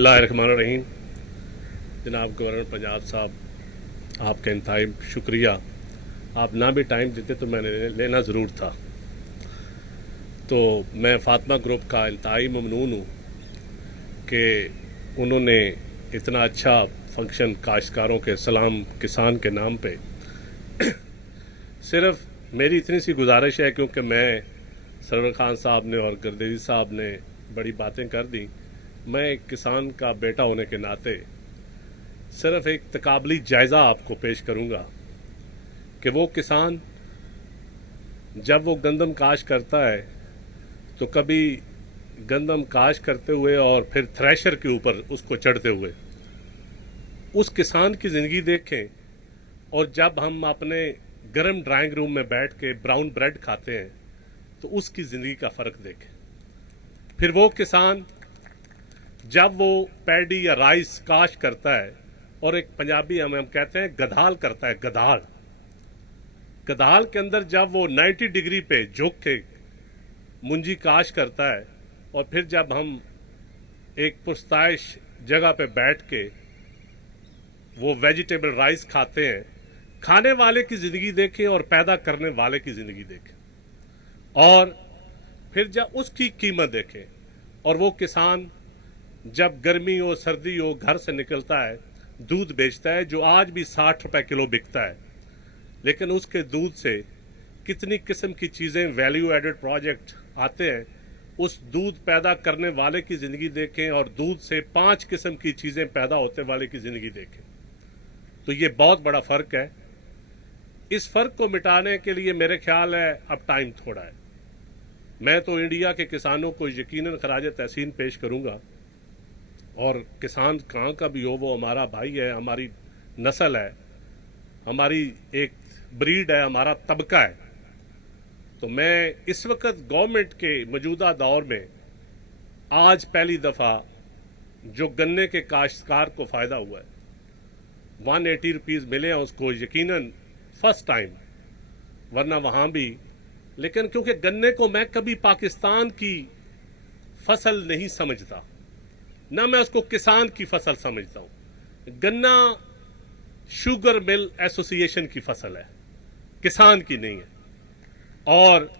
बिस्मिल्लाहिर्रहमानिर्रहीम। जनाब गवर्नर पंजाब साहब, आपका इंतहाई शुक्रिया। आप ना भी टाइम देते तो मैंने लेना ज़रूर था। तो मैं फातिमा ग्रुप का इंतहाई ममनून हूँ कि उन्होंने इतना अच्छा फंक्शन काश्तकारों के सलाम किसान के नाम पे सिर्फ मेरी इतनी सी गुजारिश है, क्योंकि मैं सरवर खान साहब ने और गर्देजी साहब ने बड़ी बातें कर दी, मैं एक किसान का बेटा होने के नाते सिर्फ एक तकाबली जायज़ा आपको पेश करूंगा कि वो किसान जब वो गंदम काश करता है तो कभी गंदम काश करते हुए और फिर थ्रेशर के ऊपर उसको चढ़ते हुए उस किसान की ज़िंदगी देखें, और जब हम अपने गर्म ड्राइंग रूम में बैठ के ब्राउन ब्रेड खाते हैं तो उसकी ज़िंदगी का फ़र्क देखें। फिर वो किसान जब वो पैडी या राइस काश करता है, और एक पंजाबी हम कहते हैं गधाल करता है, गधाल गधाल के अंदर जब वो 90 डिग्री पे झुक के मुंजी काश करता है, और फिर जब हम एक पुरस्ताइश जगह पे बैठ के वो वेजिटेबल राइस खाते हैं, खाने वाले की ज़िंदगी देखें और पैदा करने वाले की ज़िंदगी देखें, और फिर जब उसकी कीमत देखें। और वो किसान जब गर्मी हो सर्दी हो घर से निकलता है, दूध बेचता है जो आज भी 60 रुपए किलो बिकता है, लेकिन उसके दूध से कितनी किस्म की चीज़ें वैल्यू एडेड प्रोजेक्ट आते हैं। उस दूध पैदा करने वाले की ज़िंदगी देखें और दूध से 5 किस्म की चीज़ें पैदा होते वाले की ज़िंदगी देखें, तो ये बहुत बड़ा फ़र्क है। इस फ़र्क को मिटाने के लिए मेरे ख्याल है अब टाइम थोड़ा है। मैं तो इंडिया के किसानों को यकीनन खराज तहसीन पेश करूंगा, और किसान कहाँ का भी हो वो हमारा भाई है, हमारी नस्ल है, हमारी एक ब्रीड है, हमारा तबका है। तो मैं इस वक्त गवर्नमेंट के मौजूदा दौर में आज पहली दफ़ा जो गन्ने के काश्तकार को फ़ायदा हुआ है, 180 रुपीज़ मिले हैं उसको, यकीनन फर्स्ट टाइम, वरना वहाँ भी। लेकिन क्योंकि गन्ने को मैं कभी पाकिस्तान की फसल नहीं समझता, ना मैं उसको किसान की फसल समझता हूँ। गन्ना शुगर मिल एसोसिएशन की फसल है, किसान की नहीं है। और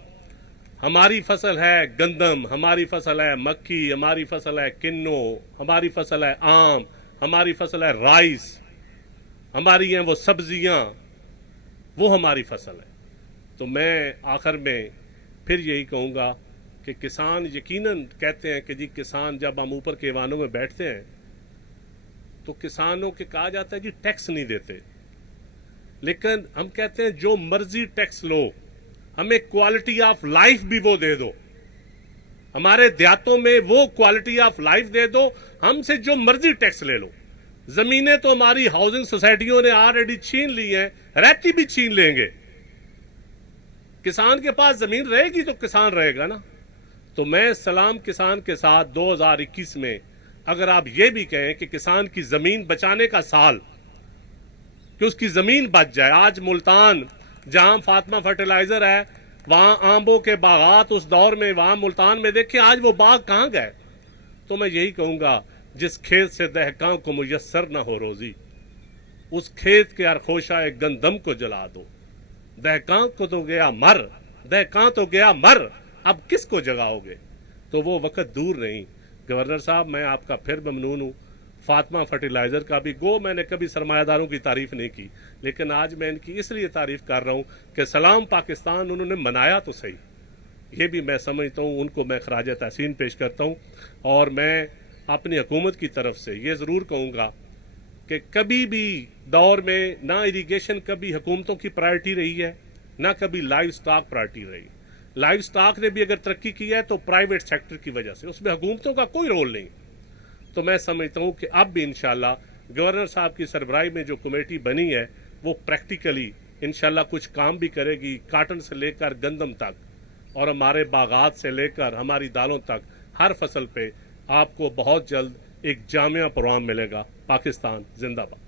हमारी फसल है गंदम, हमारी फसल है मक्की, हमारी फसल है किन्नो, हमारी फसल है आम, हमारी फसल है राइस, हमारी हैं वो सब्जियां, वो हमारी फसल है। तो मैं आखिर में फिर यही कहूँगा कि किसान यकीनन कहते हैं कि जी किसान, जब हम ऊपर के ऐवानों में बैठते हैं तो किसानों के कहा जाता है जी टैक्स नहीं देते, लेकिन हम कहते हैं जो मर्जी टैक्स लो, हमें क्वालिटी ऑफ लाइफ भी वो दे दो, हमारे देहातों में वो क्वालिटी ऑफ लाइफ दे दो, हमसे जो मर्जी टैक्स ले लो। जमीनें तो हमारी हाउसिंग सोसाइटियों ने ऑलरेडी छीन ली हैं, रहती भी छीन लेंगे। किसान के पास जमीन रहेगी तो किसान रहेगा ना। तो मैं सलाम किसान के साथ 2021 में अगर आप ये भी कहें कि किसान की जमीन बचाने का साल, कि उसकी जमीन बच जाए। आज मुल्तान जहां फातिमा फर्टिलाइजर है, वहां आंबों के बागात उस दौर में, वहां मुल्तान में देखें आज वो बाग कहां गए। तो मैं यही कहूंगा, जिस खेत से दहकां को मुयस्सर न हो रोजी, उस खेत के अरखोशाए गंदम को जला दो। दहकां को तो गया मर, दहकां तो गया मर, अब किसको जगाओगे। तो वो वक्त दूर नहीं। गवर्नर साहब, मैं आपका फिर ममनून हूँ। फातिमा फर्टिलाइजर का भी गो मैंने कभी सरमायादारों की तारीफ नहीं की, लेकिन आज मैं इनकी इसलिए तारीफ कर रहा हूँ कि सलाम पाकिस्तान उन्होंने मनाया तो सही, ये भी मैं समझता हूँ, उनको मैं खराज तहसीन पेश करता हूँ। और मैं अपनी हुकूमत की तरफ से ये ज़रूर कहूँगा कि कभी भी दौर में ना इरिगेशन कभी हुकूमतों की प्रायोरिटी रही है, ना कभी लाइव स्टॉक प्रायोरिटी रही। लाइव स्टॉक ने भी अगर तरक्की की है तो प्राइवेट सेक्टर की वजह से, उसमें हुकूमतों का कोई रोल नहीं। तो मैं समझता हूँ कि अब भी इंशाल्लाह गवर्नर साहब की सरबराही में जो कमेटी बनी है वो प्रैक्टिकली इंशाल्लाह कुछ काम भी करेगी, काटन से लेकर गंदम तक और हमारे बागात से लेकर हमारी दालों तक, हर फसल पे आपको बहुत जल्द एक जामिया प्रोग्राम मिलेगा। पाकिस्तान जिंदाबाद।